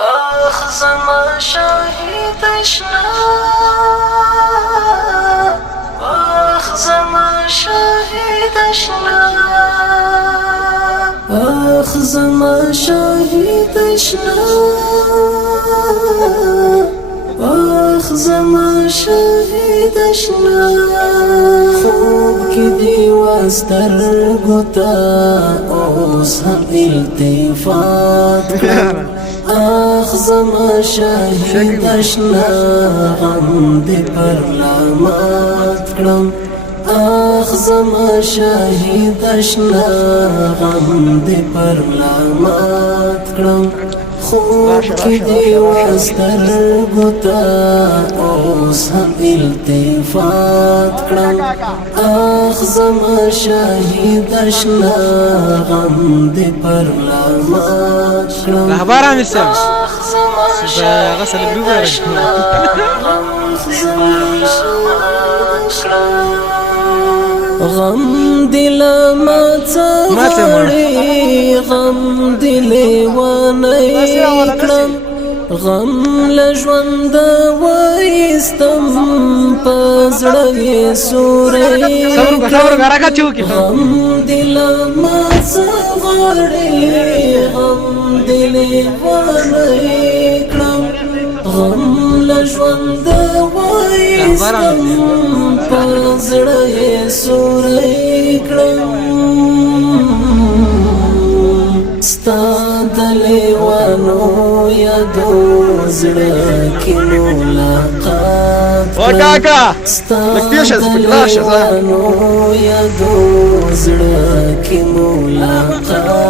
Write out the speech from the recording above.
آخ زما شاهد اشنا آخ زما شاهد اشنا آخ زما شاهد اشنا آخ زما شاهد اشنا خوب کی دی وسترگو تا اوس هم التفات آخ زما شاهد اشنا غم دی پر لامات کرم آخ زما شاهد اشنا غم دی پر لامات کرم خوب کی دی وسترگو تا اوس هم التفات کرم آخ زما شاهد اشنا غم دی پر لامات کرم رهبر امیر صاحب آخ زما شاهد غسل بروبر اشنا غم زما شاهد کرم غم دل ما غړي غم دل ونه کړم غم لژوند وایستم پزړې سورې غم دل ما غړي غم دل ونه کړم غم لژوند وایستم پزړې سورې کړم ستا د لیوانو یادو زړه کې ملاقات ستا د لیوانو یادو زړه کې ملاقات